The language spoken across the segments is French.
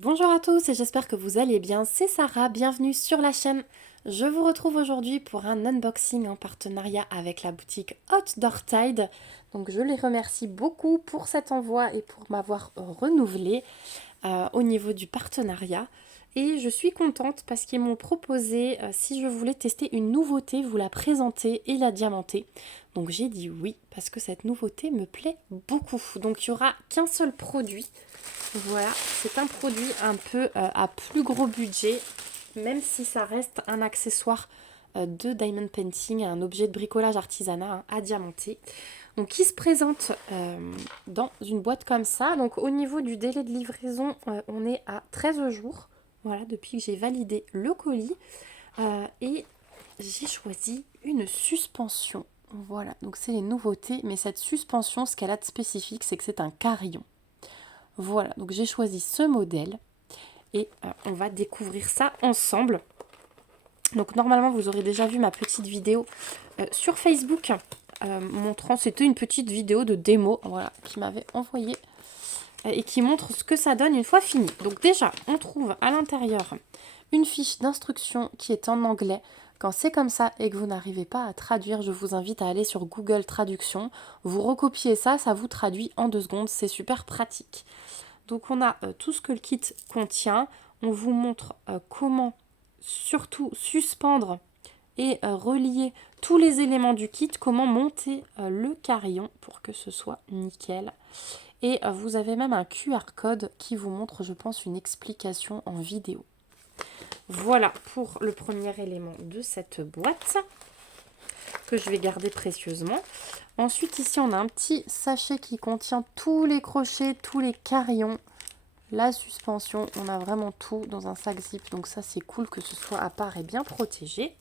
Bonjour à tous et j'espère que vous allez bien, c'est Sarah, bienvenue sur la chaîne. Je vous retrouve aujourd'hui pour un unboxing en partenariat avec la boutique Outdoor Tide. Donc je les remercie beaucoup pour cet envoi et pour m'avoir renouvelé au niveau du partenariat. Et je suis contente parce qu'ils m'ont proposé, si je voulais tester une nouveauté, vous la présenter et la diamanter. Donc j'ai dit oui parce que cette nouveauté me plaît beaucoup. Donc il n'y aura qu'un seul produit. Voilà, c'est un produit un peu à plus gros budget, même si ça reste un accessoire de diamond painting, un objet de bricolage artisanat à diamanter. Donc qui se présente dans une boîte comme ça. Donc au niveau du délai de livraison, on est à 13 jours. Voilà, depuis que j'ai validé le colis. Et j'ai choisi une suspension. Voilà, donc c'est les nouveautés. Mais cette suspension, ce qu'elle a de spécifique, c'est que c'est un carillon. Voilà, donc j'ai choisi ce modèle et on va découvrir ça ensemble. Donc normalement vous aurez déjà vu ma petite vidéo sur Facebook montrant, c'était une petite vidéo de démo, voilà, qui m'avait envoyé et qui montre ce que ça donne une fois fini. Donc déjà on trouve à l'intérieur une fiche d'instruction qui est en anglais. Quand c'est comme ça et que vous n'arrivez pas à traduire, je vous invite à aller sur Google Traduction. Vous recopiez ça, ça vous traduit en 2 secondes, c'est super pratique. Donc on a tout ce que le kit contient. On vous montre comment surtout suspendre et relier tous les éléments du kit, comment monter le carillon pour que ce soit nickel. Et vous avez même un QR code qui vous montre, je pense, une explication en vidéo. Voilà pour le premier élément de cette boîte que je vais garder précieusement. Ensuite, ici, on a un petit sachet qui contient tous les crochets, tous les carillons, la suspension. On a vraiment tout dans un sac zip. Donc ça, c'est cool que ce soit à part et bien protégé.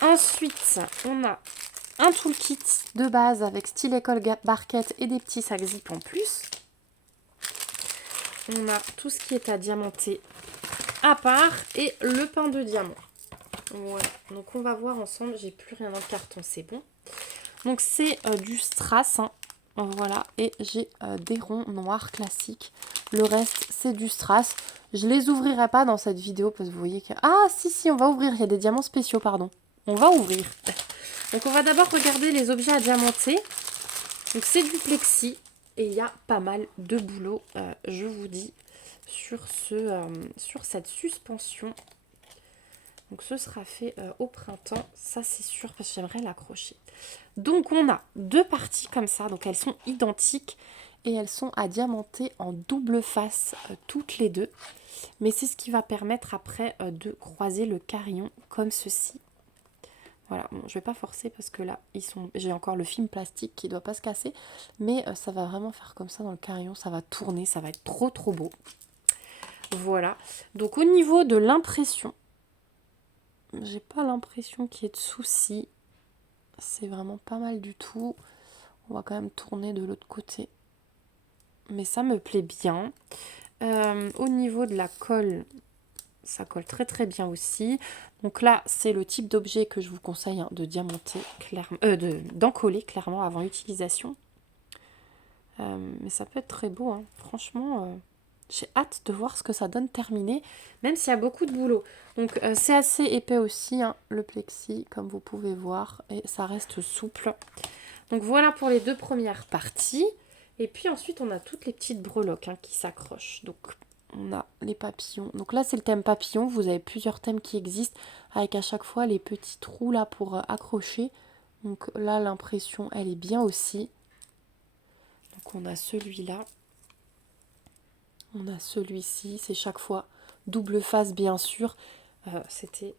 Ensuite, on a un toolkit de base avec stylet colle barquette et des petits sacs zip en plus. On a tout ce qui est à diamanter à part et le pain de diamant. Voilà, donc on va voir ensemble. J'ai plus rien dans le carton, c'est bon. Donc c'est du strass, hein. Voilà, et j'ai des ronds noirs classiques. Le reste, c'est du strass. Je les ouvrirai pas dans cette vidéo parce que vous voyez que... Ah, si, on va ouvrir. Il y a des diamants spéciaux, pardon. On va ouvrir. Donc on va d'abord regarder les objets à diamanter. Donc c'est du plexi et il y a pas mal de boulot, je vous dis, sur cette suspension. Donc ce sera fait au printemps, ça c'est sûr, parce que j'aimerais l'accrocher. Donc on a 2 parties comme ça, donc elles sont identiques et elles sont à diamanter en double face toutes les deux. Mais c'est ce qui va permettre après de croiser le carillon comme ceci. Voilà, bon, je vais pas forcer parce que là, j'ai encore le film plastique qui ne doit pas se casser. Mais ça va vraiment faire comme ça dans le carillon, ça va tourner, ça va être trop trop beau. Voilà, donc au niveau de l'impression, j'ai pas l'impression qu'il y ait de soucis. C'est vraiment pas mal du tout. On va quand même tourner de l'autre côté. Mais ça me plaît bien. Au niveau de la colle, ça colle très très bien aussi. Donc là, c'est le type d'objet que je vous conseille de diamanter clairement, d'encoller clairement avant utilisation. Mais ça peut être très beau, hein. Franchement, j'ai hâte de voir ce que ça donne terminé, même s'il y a beaucoup de boulot. Donc c'est assez épais aussi, hein, le plexi, comme vous pouvez voir, et ça reste souple. Donc voilà pour les 2 premières parties. Et puis ensuite, on a toutes les petites breloques, hein, qui s'accrochent. Donc on a les papillons. Donc là, c'est le thème papillon. Vous avez plusieurs thèmes qui existent avec à chaque fois les petits trous là pour accrocher. Donc là, l'impression, elle est bien aussi. Donc on a celui-là. On a celui-ci. C'est chaque fois double face, bien sûr. C'était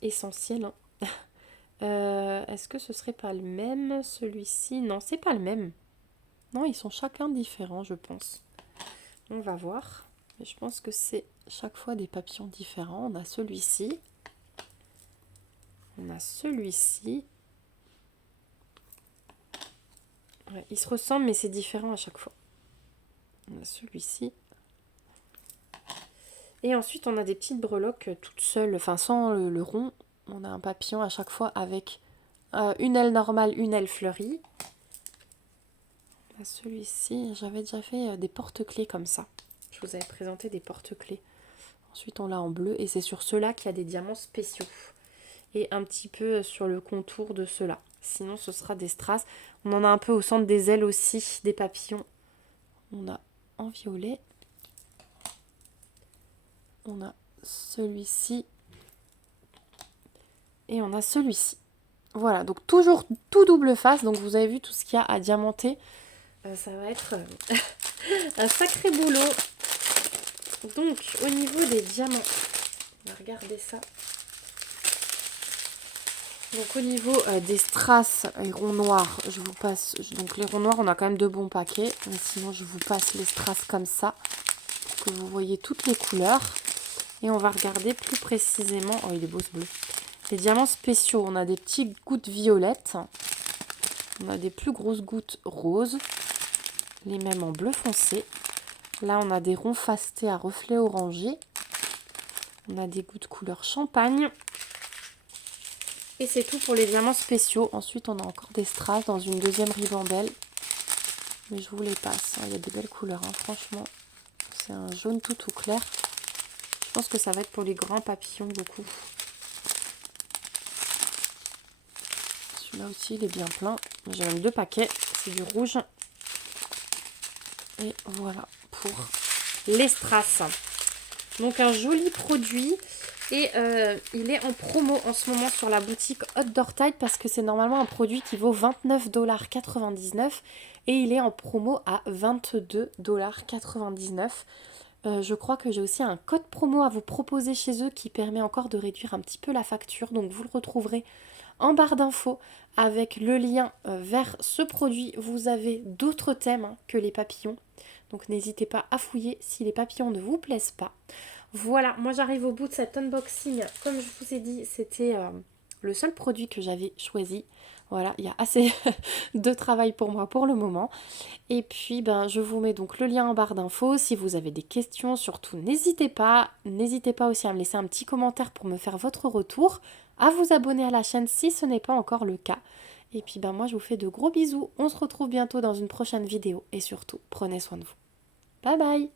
essentiel, hein. Est-ce que ce serait pas le même, celui-ci? Non, c'est pas le même. Non, ils sont chacun différents, je pense. On va voir. Mais je pense que c'est chaque fois des papillons différents. On a celui-ci. On a celui-ci. Ouais, ils se ressemblent, mais c'est différent à chaque fois. On a celui-ci. Et ensuite, on a des petites breloques toutes seules, enfin sans le rond. On a un papillon à chaque fois avec une aile normale, une aile fleurie. On a celui-ci. J'avais déjà fait des porte-clés comme ça. vous avais présenté des porte-clés. Ensuite, on l'a en bleu et c'est sur ceux-là qu'il y a des diamants spéciaux. Et un petit peu sur le contour de ceux-là. Sinon, ce sera des strass. On en a un peu au centre des ailes aussi, des papillons. On a en violet. On a celui-ci. Et on a celui-ci. Voilà, donc toujours tout double face. Donc vous avez vu tout ce qu'il y a à diamanter. Ça va être un sacré boulot. Donc au niveau des diamants, on va regarder ça. Donc au niveau des strass et ronds noirs, je vous passe. Donc les ronds noirs, on a quand même de bons paquets. Mais sinon, je vous passe les strass comme ça. Pour que vous voyez toutes les couleurs. Et on va regarder plus précisément. Oh, il est beau ce bleu. Les diamants spéciaux, on a des petites gouttes violettes. On a des plus grosses gouttes roses. Les mêmes en bleu foncé. Là, on a des ronds fastés à reflets orangés. On a des gouttes couleur champagne. Et c'est tout pour les diamants spéciaux. Ensuite, on a encore des strass dans une deuxième ribambelle. Mais je vous les passe. Il y a des belles couleurs, hein. Franchement. C'est un jaune tout clair. Je pense que ça va être pour les grands papillons beaucoup. Celui-là aussi, il est bien plein. J'ai même 2 paquets. C'est du rouge. Et voilà pour les strass. Donc un joli produit. Et il est en promo en ce moment sur la boutique Outdoor Tide parce que c'est normalement un produit qui vaut 29,99 $. Et il est en promo à 22,99 $. Je crois que j'ai aussi un code promo à vous proposer chez eux qui permet encore de réduire un petit peu la facture. Donc vous le retrouverez en barre d'infos avec le lien vers ce produit. Vous avez d'autres thèmes que les papillons. Donc n'hésitez pas à fouiller si les papillons ne vous plaisent pas. Voilà, moi j'arrive au bout de cet unboxing. Comme je vous ai dit, c'était le seul produit que j'avais choisi. Voilà, il y a assez de travail pour moi pour le moment. Et puis, je vous mets donc le lien en barre d'infos. Si vous avez des questions, surtout n'hésitez pas. N'hésitez pas aussi à me laisser un petit commentaire pour me faire votre retour. À vous abonner à la chaîne si ce n'est pas encore le cas. Et puis, moi je vous fais de gros bisous. On se retrouve bientôt dans une prochaine vidéo. Et surtout, prenez soin de vous. Bye bye!